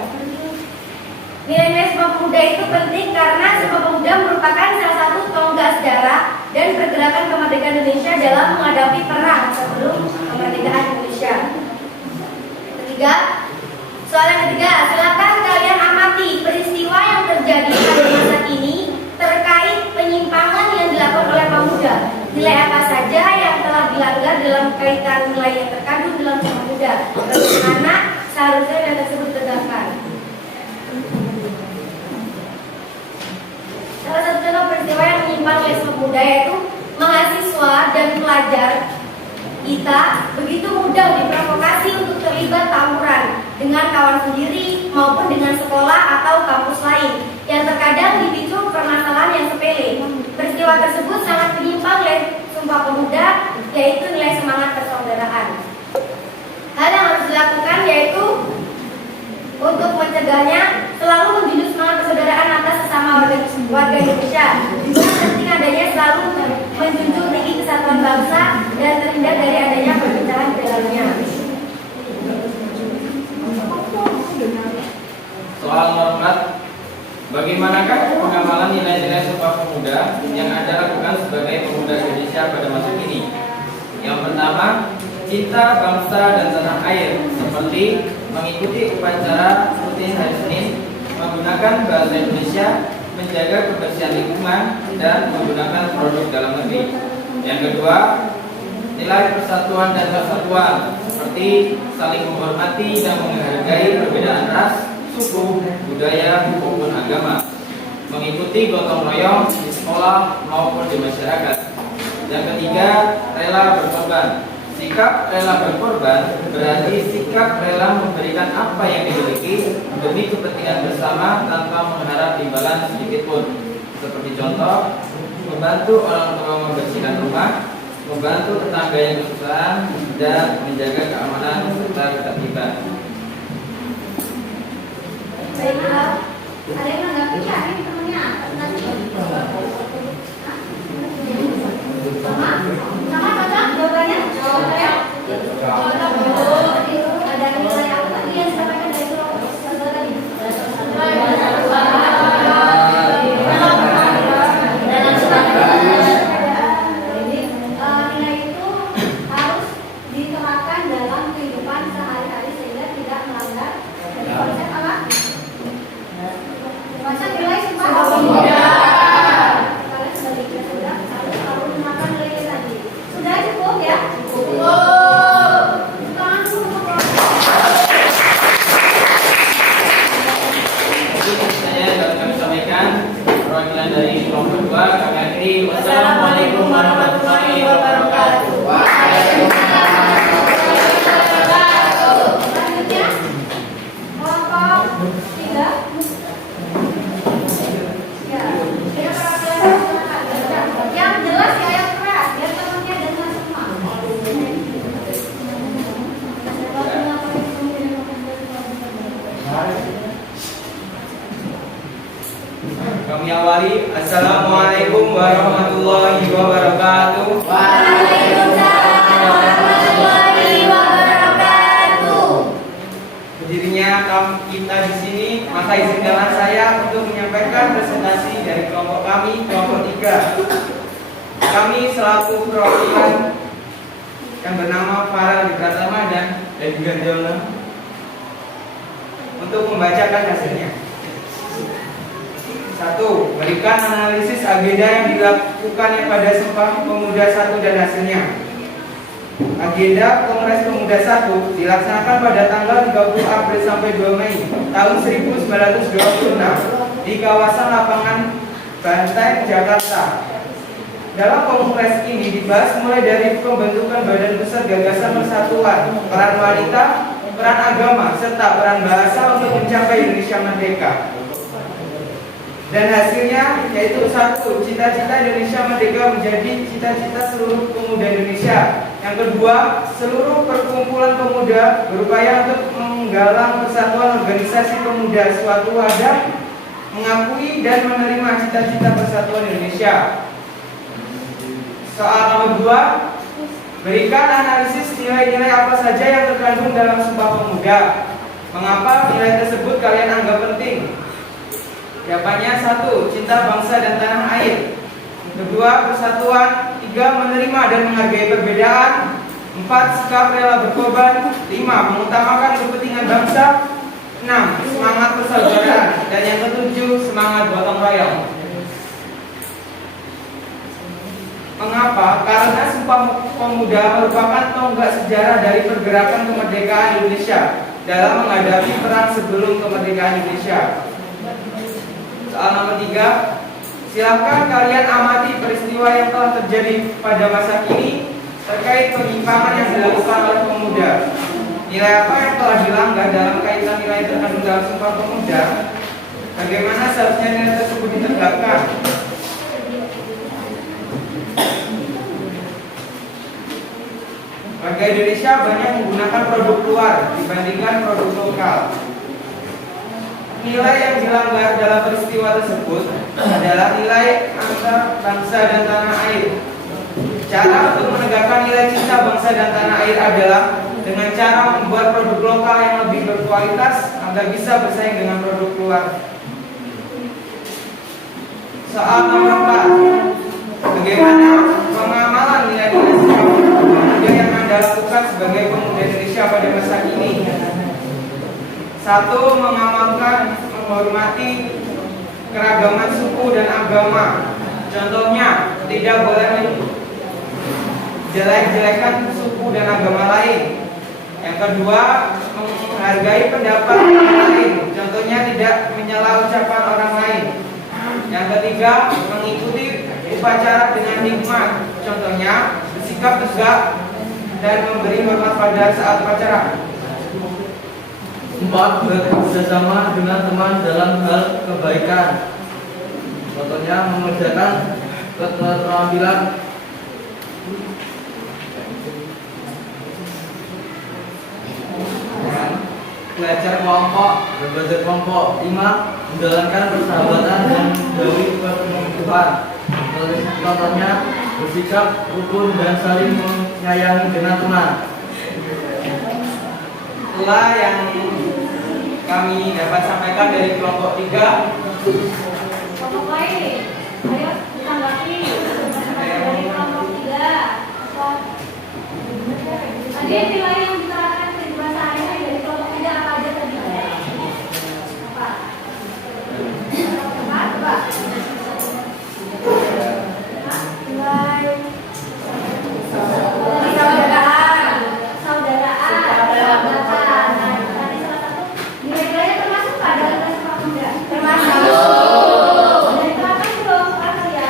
Nilai-nilai Sumpah Pemuda itu penting karena Sumpah Pemuda merupakan salah satu tonggak sejarah dan pergerakan kemerdekaan Indonesia dalam menghadapi perang sebelum kemerdekaan Indonesia. Ketiga, soal yang ketiga, silakan kalian amati peristiwa yang terjadi pada masa ini terkait penyimpangan yang dilakukan oleh pemuda. Nilai apa saja yang telah dilanggar dalam kaitan nilai yang terkandung dalam Sumpah Pemuda? Bagaimana seharusnya yang tersebut tegakkan? Salah satu contoh peristiwa yang menyimpang oleh Sumpah Pemuda yaitu mahasiswa dan pelajar kita begitu mudah diprovokasi untuk terlibat tawuran dengan kawan sendiri maupun dengan sekolah atau kampus lain yang terkadang dipicu permasalahan yang sepele. Peristiwa tersebut sangat menyimpang oleh Sumpah Pemuda, yaitu nilai semangat persaudaraan. Hal yang harus dilakukan yaitu untuk mencegahnya selalu menjunjung semangat persaudaraan atas sesama warga Indonesia. Juga penting adanya selalu menjunjung tinggi kesatuan bangsa dan terhindar dari adanya perpecahan di dalamnya. Soal nomor 4, bagaimanakah pengamalan nilai-nilai Sumpah Pemuda yang Anda lakukan sebagai pemuda Indonesia pada masa kini? Yang pertama, cinta bangsa dan tanah air, seperti mengikuti upacara rutin hari Senin, menggunakan bahasa Indonesia, menjaga kebersihan lingkungan, dan menggunakan produk dalam negeri. Yang kedua, nilai persatuan dan persatuan, seperti saling menghormati dan menghargai perbedaan ras, suku, budaya, maupun agama, mengikuti gotong royong di sekolah maupun di masyarakat. Yang ketiga, rela berkorban. Sikap rela berkorban berarti sikap rela memberikan apa yang dimiliki demi kepentingan bersama tanpa mengharap imbalan sedikit pun. Seperti contoh, membantu orang tua membersihkan rumah, membantu tetangga yang kesusahan, dan menjaga keamanan serta ketertiban. Baiklah, ada yang menanggapi ya? Ini temennya sama? Sama cocok jawabannya? Cocok ya? Cocok. Ada nilai apa tadi yang disampaikan dari saudara tadi? Nilai itu harus diterapkan dalam kehidupan sehari-hari sehingga tidak melanggar dari konsep apa? Konsep nilai Sumpah Pemuda. Kalian sebaliknya sudah harus selalu menerapkan nilai tadi. Sudah cukup ya? Cukup. Tangan dulu. Itu saya dapat kami sampaikan perwakilan dari kelompok 2. Kami akhiri. Wassalamualaikum warahmatullahi wabarakatuh. Selanjutnya, kelompok 3. Ya, kita perwakilan yang jelas ya, yang keras, biar temannya dengar semua. Kami awali. Assalamualaikum warahmatullahi wabarakatuh. Waalaikumsalam warahmatullahi Maka izinkanlah saya untuk menyampaikan presentasi dari kelompok kami, kelompok 3. Kami selaku perwakilan yang bernama Farel Pratama dan Edi Ganjono untuk membacakan hasilnya. 1. Berikan analisis agenda yang dilakukannya pada Sumpah Pemuda 1 dan hasilnya. Agenda Kongres Pemuda 1 dilaksanakan pada tanggal 30 April sampai 2 Mei tahun 1926 di kawasan Lapangan Banteng, Jakarta. Dalam kongres ini dibahas mulai dari pembentukan Badan Pusat Gagasan Persatuan, peran wanita, peran agama, serta peran bahasa untuk mencapai Indonesia Merdeka. Dan hasilnya yaitu 1. Cita-cita Indonesia Merdeka menjadi cita-cita seluruh pemuda Indonesia. Yang kedua, seluruh perkumpulan pemuda berupaya untuk menggalang persatuan organisasi pemuda suatu wadah, mengakui dan menerima cita-cita persatuan Indonesia. Soal nomor 2, berikan analisis nilai-nilai apa saja yang terkandung dalam Sumpah Pemuda. Mengapa nilai tersebut kalian anggap penting? Jawabannya 1. Cinta bangsa dan tanah air. 2. Persatuan. 3. Menerima dan menghargai perbedaan. 4. Sikap rela berkorban. 5. Mengutamakan kepentingan bangsa. 6. Semangat persaudaraan. Dan yang ke-7, semangat gotong royong. Mengapa? Karena Sumpah Pemuda merupakan tonggak sejarah dari pergerakan kemerdekaan Indonesia dalam menghadapi perang sebelum kemerdekaan Indonesia. Soal nomor 3, silakan kalian amati peristiwa yang telah terjadi pada masa kini terkait penyimpangan yang dilakukan oleh pemuda. Nilai apa yang telah dilanggar dalam kaitan nilai terkandung dalam Sumpah Pemuda? Bagaimana seharusnya nilai tersebut ditegakkan? Warga Indonesia banyak menggunakan produk luar dibandingkan produk lokal. Nilai yang dilanggar dalam peristiwa tersebut adalah nilai antar bangsa dan tanah air. Cara untuk menegakkan nilai cinta bangsa dan tanah air adalah dengan cara membuat produk lokal yang lebih berkualitas agar bisa bersaing dengan produk luar. Soal nomor 4, bagaimana pengamalan nilai-nilai Sumpah Pemuda yang Anda lakukan sebagai pemuda Indonesia pada masa kini? 1. Mengamalkan menghormati keragaman suku dan agama. Contohnya, tidak boleh menjelek-jelekan suku dan agama lain. Yang kedua, menghargai pendapat orang lain. Contohnya, tidak menyela ucapan orang lain. Yang ketiga, mengikuti upacara dengan hikmat. Contohnya, bersikap tegak dan memberi hormat pada saat upacara. 4. Bekerjasama dengan teman dalam hal kebaikan. Contohnya mengerjakan keterampilan. Belajar kelompok, belajar kelompok. 5. Menjalankan persahabatan dan menjauhi permusuhan. Contohnya bersikap rukun dan saling menyayangi dengan teman. Itulah yang kami dapat sampaikan dari kelompok 3. Kelompok lain, ayo ditanggapi dari kelompok 3. Tadi nilai yang diterapkan kehidupan sehari-hari dari kelompok 3 apa aja tadi? Apa? Apa? Nilai Persaudaraan. Nah, tadi salah satu nilai-nilainya termasuk nggak dalam Sumpah Pemuda? termasuk. Udah diterapkan belum? Apa ya?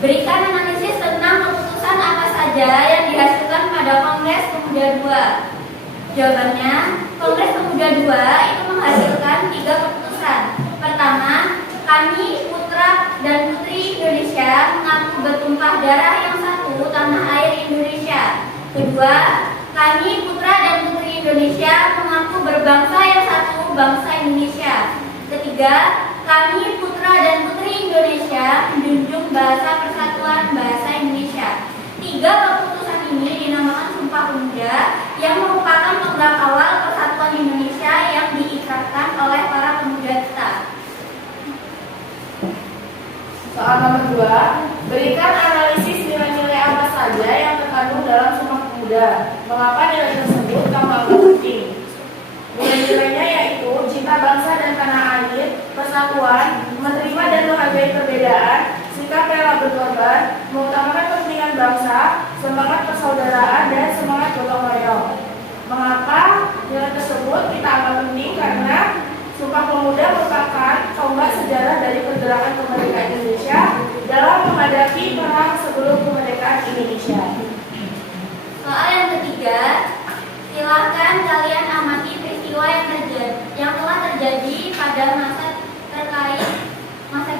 Berikan analisis tentang keputusan apa saja yang dihasilkan pada Kongres Pemuda II. Jawabannya, Kongres Pemuda II itu menghasilkan 3 keputusan. Pertama, kami putra dan putri Indonesia mengaku bertumpah darah yang satu tanah air Indonesia. Kedua, kami putra dan putri Indonesia mengaku berbangsa yang satu bangsa Indonesia. Ketiga, kami putra dan putri Indonesia menjunjung bahasa persatuan bahasa Indonesia. 3 keputusan ini dinamakan Sumpah Pemuda yang merupakan tonggak awal persatuan Indonesia yang diikrarkan oleh para pemuda kita. Soal nomor 2, berikan analisis nilai-nilai apa saja yang terkandung dalam Sumpah Pemuda. Mengapa nilai tersebut kamu anggap penting? Nilai-nilainya yaitu cinta bangsa dan tanah air, persatuan, menerima dan menghargai perbedaan, sikap rela berkorban, mengutamakan kepentingan bangsa, semangat persaudaraan, dan semangat gotong royong. Mengapa nilai tersebut kita anggap penting? Karena Sumpah Pemuda merupakan tonggak sejarah dari pergerakan kemerdekaan Indonesia dalam menghadapi perang sebelum kemerdekaan Indonesia. Soal yang ketiga, silahkan kalian amati peristiwa yang telah terjadi pada masa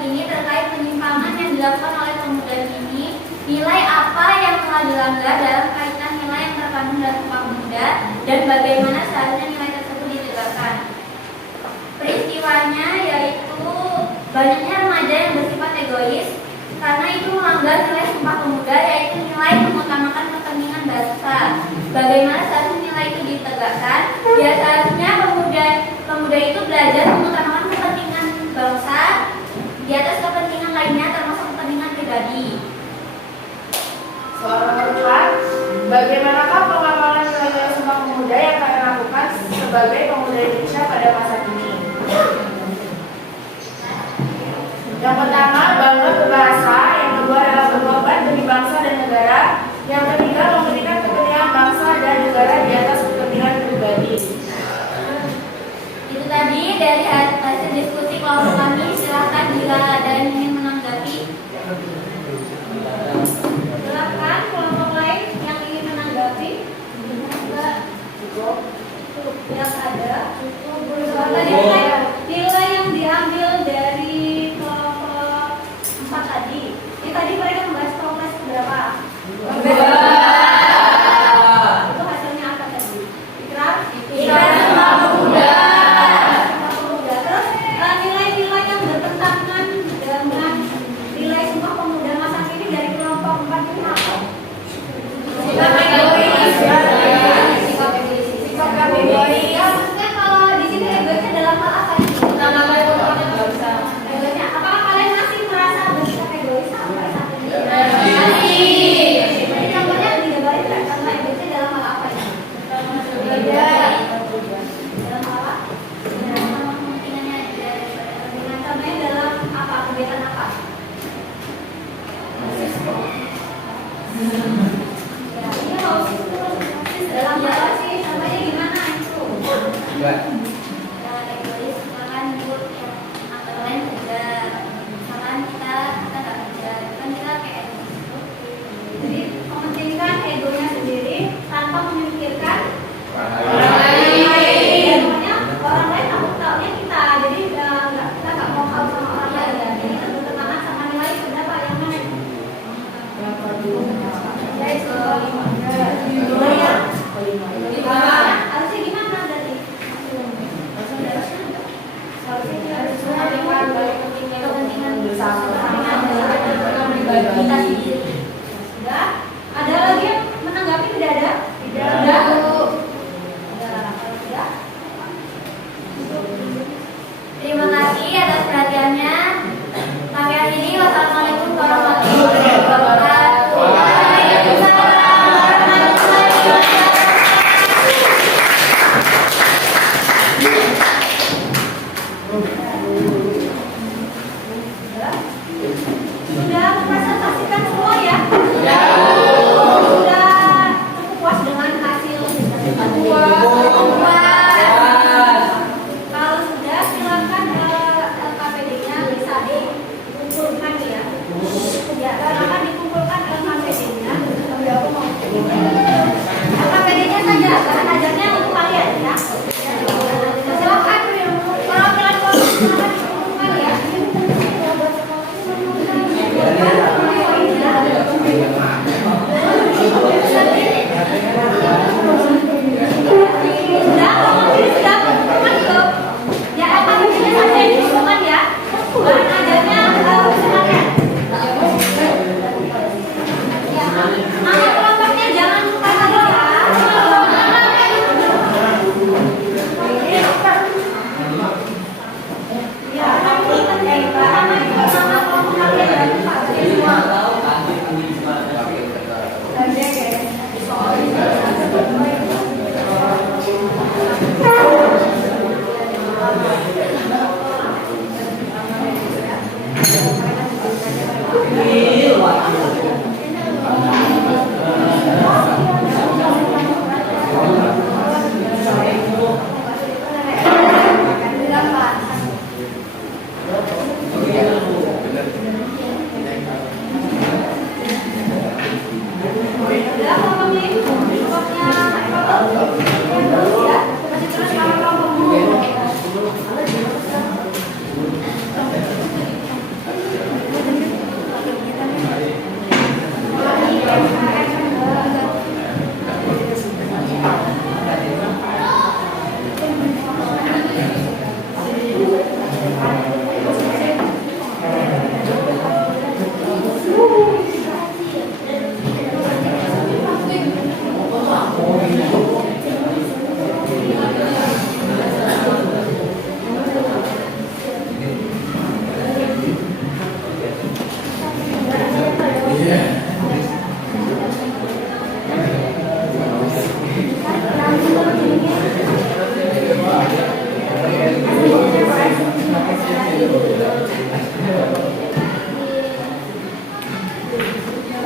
kini terkait penyimpangan yang dilakukan oleh pemuda ini. Nilai apa yang telah dilanggar dalam kaitan nilai yang terkandung dalam Sumpah Pemuda dan bagaimana seharusnya nilai tersebut ditegakkan. Peristiwanya yaitu banyaknya remaja yang bersifat egois karena itu melanggar nilai Sumpah Pemuda, yaitu nilai mengutamakan kepentingan bangsa. Bagaimana seharusnya nilai itu ditegakkan? Ya seharusnya pemuda itu belajar mengutamakan kepentingan bangsa di atas kepentingan lainnya, termasuk kepentingan pribadi. Soal nomor 4, bagaimanakah pengamalan nilai-nilai Sumpah Pemuda yang kalian lakukan sebagai pemuda Indonesia pada masa kini? Yang pertama, bangga berbahasa. Yang kedua, rela berkorban demi bangsa dan negara. Yang ketiga, memberikan kepentingan bangsa dan negara di atas kepentingan pribadi. Itu tadi dari hasil diskusi kelompok kami. Silahkan jika ada yang ingin menanggapi. Silahkan kelompok lain yang ingin menanggapi. Enggak. Yang ada. Tadi nilai yang diambil dari kelompok 4 tadi. Ini tadi mereka membahas progres berapa? Itu hasilnya apa tadi? Ikrar Sumpah Pemuda.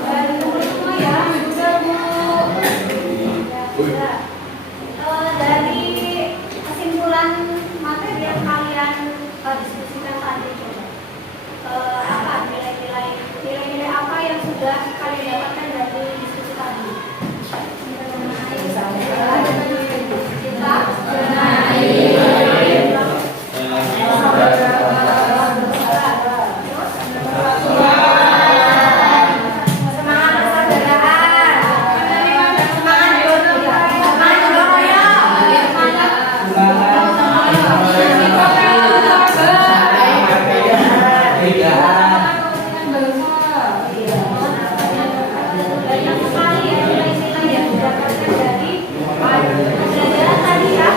Dan kumpul semua ya, sudah Bu. Dari kesimpulan materi yang kalian diskusikan tadi, apa nilai-nilai apa yang sudah kalian dapatkan dari diskusi tadi? Banyak sekali ya nilai-nilai yang didapatkan dari pembelajaran tadi ya.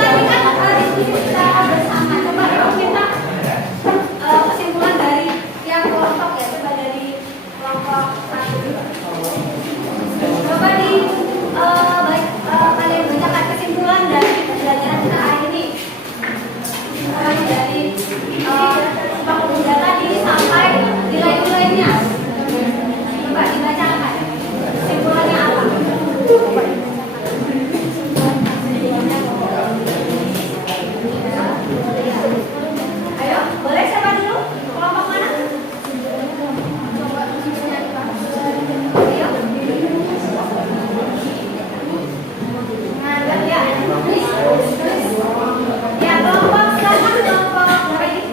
Kita kan diskusi secara bersama. Coba yuk kita kesimpulan dari tiap kelompok ya. Coba dari kelompok satu. Coba kalian bacakan kesimpulan dari pembelajaran kita hari ini. Kesimpulan dari Sumpah Pemuda tadi sampai nilai-nilainya. Coba dibacakan. Kesimpulannya apa? Ayo, boleh siapa dulu? Kelompok mana? Ayo. Nah, ya. Ya, kelompok silakan kelompok berapa ini?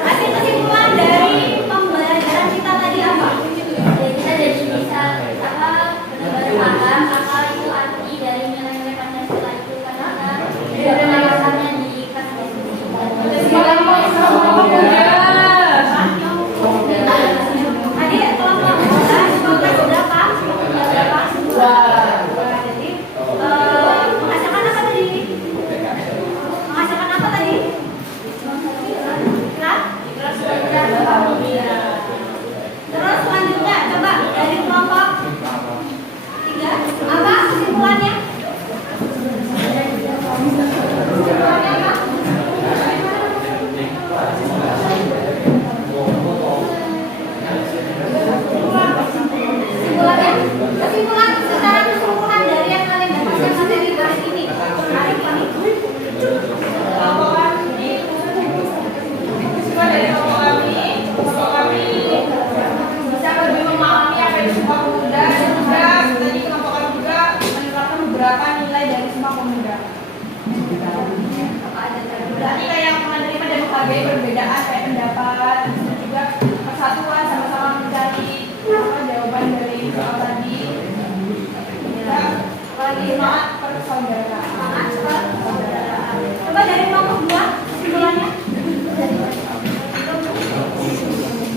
Kasih kesimpulan dari pembelajaran kita tadi apa? Kita jadi bisa benar-benar paham apa itu arti dari nilai-nilai Pancasila itu karena ada penjelasannya di kelas Tadi kelompok kelompok berapa? Jadi menghasilkan apa tadi? Menghasilkan apa tadi? Terus selanjutnya coba dari kelompok 3 apa kesimpulannya? Kesimpulannya apa? Kesimpulan secara keseluruhan dari yang kalian dapatkan materi hari ini. Hari ini. Kelompok kami bisa lebih memahami apa itu Sumpah Pemuda dan juga tadi kelompok kami juga menerapkan beberapa nilai dari Sumpah Pemuda. Berarti kayak yang menerima dan menghargai perbedaan kayak pendapat, dan juga persatuan sama-sama mencari jawaban dari soal tadi. Ya, apalagi semangat persaudaraan. Coba dari kelompok 2 kesimpulannya.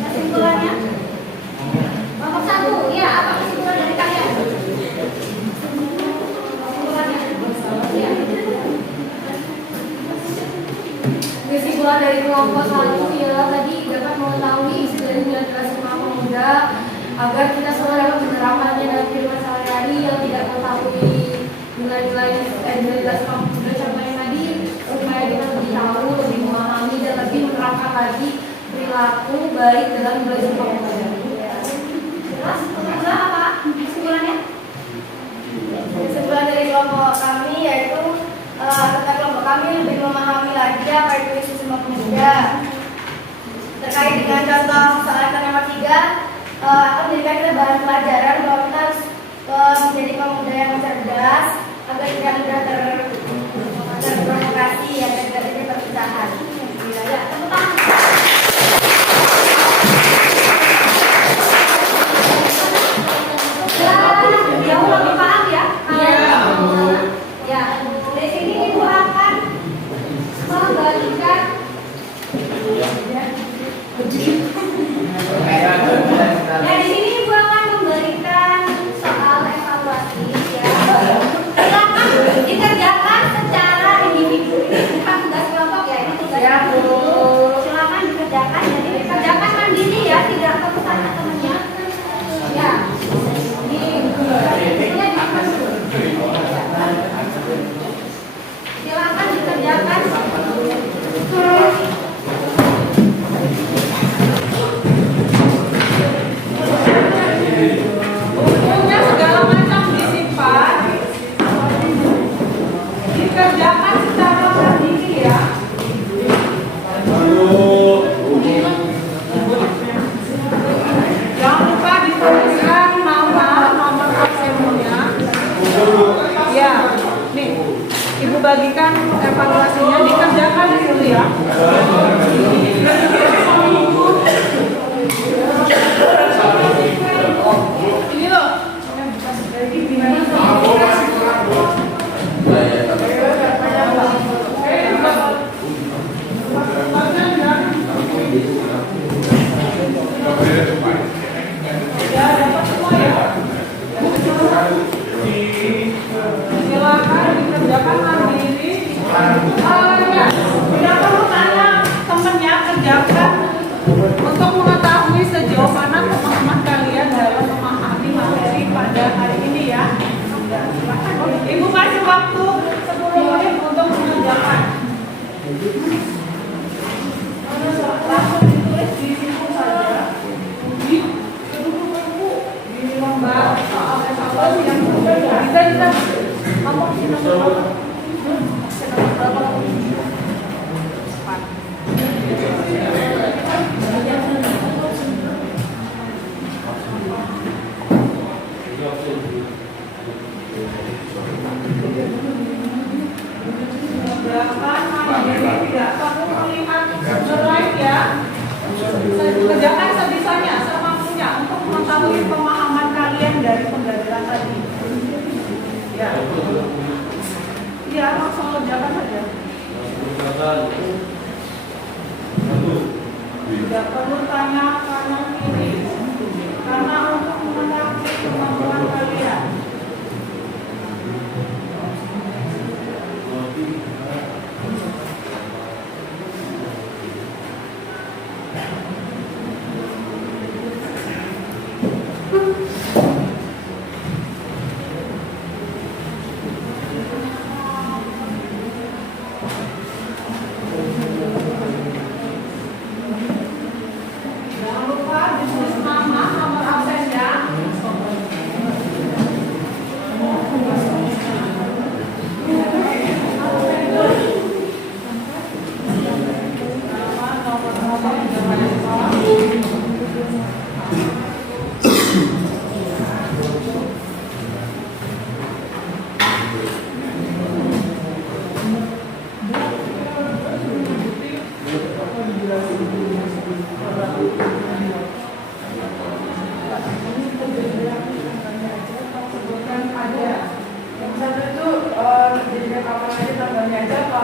Kesimpulannya kelompok 1 ya, apa kesimpulan dari kalian? Kesimpulannya ya. Kesimpulan dari kelompok 1 ialah tadi dapat mengetahui isi dari nilai-nilai Sumpah Pemuda agar kita selalu dapat menerapkannya dalam kehidupan sehari-hari yang tidak mengetahui nilai-nilai Sumpah Pemuda contohnya tadi supaya kita lebih tahu, lebih memahami dan lebih menerapkan lagi perilaku baik dalam nilai Sumpah Pemuda. Terus kesimpulan apa kesimpulannya? Kesimpulan dari kelompok kami yaitu tentang kelompok kami lebih memahami lagi apa itu isu Sumpah Pemuda. Terkait dengan contoh soal nomor 3 akan menjadikan kita bahan pelajaran bahwa kita harus menjadi pemuda yang cerdas agar tidak mudah terprovokasi ya dan tidak terjadi perpecahan. Ya, tepuk tangan. Jauh lebih paham ya? Ya, dari sini Ibu akan membagikan ya, di sini Ibu akan memberikan soal evaluasi ya. Silakan dikerjakan secara individu. Ini bukan tugas kelompok ya, ini tugas individu. Silakan dikerjakan, jadi dikerjakan mandiri ya, tidak perlu tanya temannya. Ya. Silakan dikerjakan ya. Ini loh. Silakan dikerjakan mandiri. Tidak perlu tanya temennya, kerjakan untuk mengetahui sejauh mana pemahaman kalian dalam memahami materi pada hari ini ya. Ibu kasih waktu 10 menit untuk mengerjakan. Langsung ditulis di situ saja. Di buku di lembar soal yang bisa kamu tidak kamu melihat slide ya. Kerjakan sebisanya, semampunya untuk mengetahui pemahaman kalian dari pembelajaran tadi. Ya. Iya, langsung kerjakan saja. Tidak perlu tanya kanan kiri, karena untuk mengetahui kemampuan kalian. Jangan lupa ditulis nama, nomor absen ya. Jadi kapan aja tanggalnya aja apa